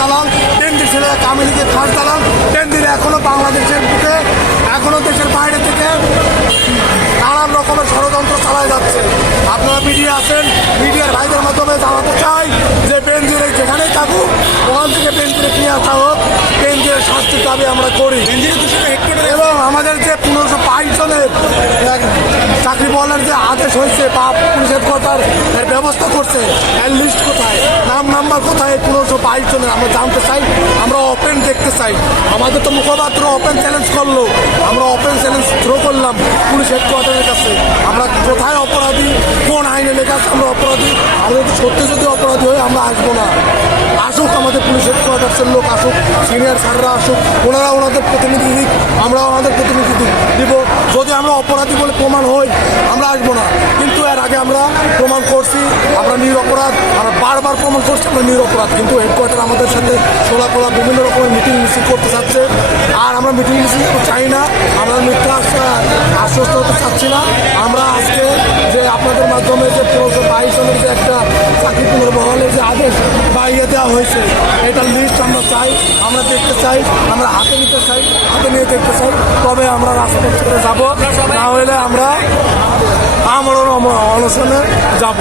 দালাল কেন্দ্রীয় ছেলেরা কামিলিকে খাস দালাল কেন্দ্রীয় এখনও বাংলাদেশের বুকে এখনও দেশের বাইরে থেকে নানান রকমের ষড়যন্ত্র চালায় যাচ্ছে। আপনারা মিডিয়া আছেন মিডিয়ার ভাইদের মাধ্যমে জানাতে চাই যে বেঞ্জিরে যেখানেই থাকুক ওখান থেকে বেঞ্জিরে নিয়ে আসা হোক কেন্দ্রের শাস্তির দাবি আমরা করি। এবং আমাদের যে পনেরোশো বাইশ জনের এক চাকরি বলার যে আদেশ হয়েছে বা পুলিশের এর ব্যবস্থা করছে লিস্ট নাম্বার কোথায় পুরোশো বাইশ জনের আমরা জানতে চাই, আমরা ওপেন দেখতে চাই। আমাদের তো মুখপাত্র ওপেন চ্যালেঞ্জ করল। আমরা ওপেন চ্যালেঞ্জ থ্রো করলাম পুলিশ হেডকোয়ার্টারের কাছে। আমরা কোথায় অপরাধী, কোন আইনে লেখা আছে, আমরা অপরাধী। আমরা সত্যি যদি অপরাধী হই আমরা আসব না। আসুক, আমাদের পুলিশ হেডকোয়ার্টার্সের লোক আসুক, সিনিয়র স্যাররা আসুক, ওনারা ওনাদের প্রতিনিধি দিক আমরা আমাদের প্রতিনিধি দিব। যদি আমরা অপরাধী বলে প্রমাণ হই, আমরা আসব না। কিন্তু এর আগে আমরা প্রমাণ করছি, আমরা নিরপরাধ আমরা বারবার প্রমাণ করছি, আমরা নিরপরাধ কিন্তু হেডকোয়ার্টার আমাদের সাথে খোলা বিভিন্ন রকমের মিটিং মিছিল করতে চাচ্ছে। আর আমরা মিটিং মিছিল চাই না। আমরা মিথ্যা আশ্বাস- আশ্বস্ত হতে চাচ্ছি না। আমরা আজকে যে আপনাদের মাধ্যমে যে বাইশ জনের যে একটা চাকরি পুনর্বহালের যে আদেশ ইয়ে দেওয়া হয়েছে। এটার লিস্ট আমরা চাই, আমরা দেখতে চাই, আমরা হাতে নিতে চাই, হাতে নিয়ে দেখতে চাই তবে আমরা রাস্তা করে যাব, না হলে আমরা আমরণ অনশনে যাব।